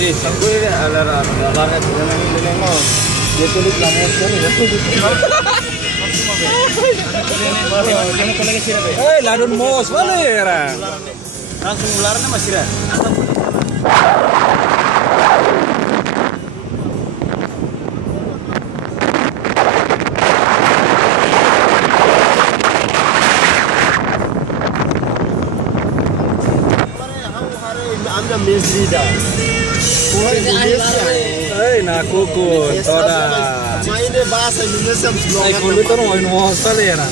Aris. Gue ada lalarnya dengan mau. Dia tulis lamun kan ya tulis. Ladon mos, valera. Langsung ularnya masih ada. Anda Mesri dah. Nakukun, toda. Mainnya bahasa Indonesia Ay, kondutor mo mo valera.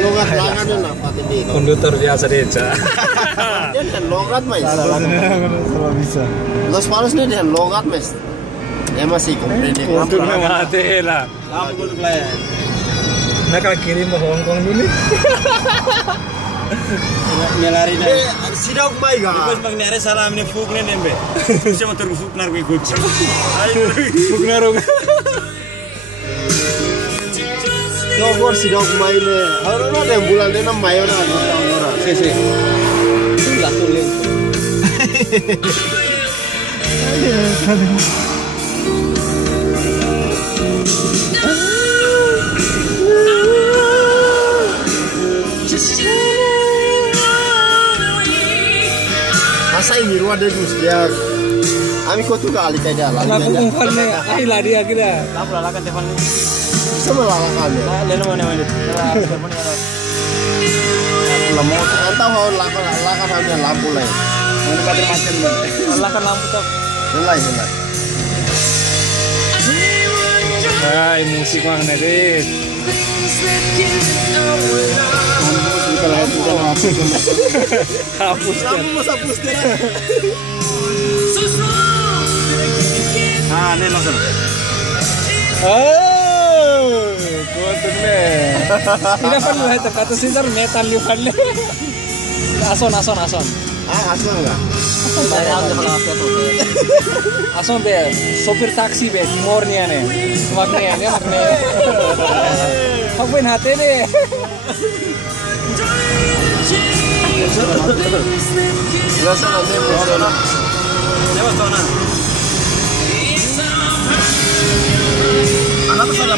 logat langan na pati Kondutor biasa deca. Yan kan logat mais. Kalau bisa. Los Palos ni dia logat mes. Ya masih comprende. Untuk mati lah. Apa untuk lain? Nakakirim ke Hong Kong dulu. Nyelari na. Sidak mai ga. Bos bang nere salam ne fuk ne nembe. Siapa terfuk nar gue guci. Bugnaro. Dogor sidak mai ne. Harus ada yang bulan dia nam mayo na orang. Si. Sudah tulen. Masa ini ruang dia gus dia. Ami kau tu kali kaja lah. Aku kumfal ne, ay lari akhirnya. Lampu lalakan telepon. Sama lalakan dia. Leno mana. Telepon ya. Lampu entah mau lalakan hanya lampu lain. Mana kader macam mana? Lalakan lampu tak. Selai. Ay, musik mang nedit. Hapus kan. Lampu hapus dia. Ah, ne langsung. Oh, kuatun me. Ina fan lu heta kata sisar metal lu fan. Ason. Ah, asal enggak? Ason be, sopir taksi be, timornya ne. Makne. Hapuin hati deh. Biasa nanti bersama. Siapa tuh na? Anak tuh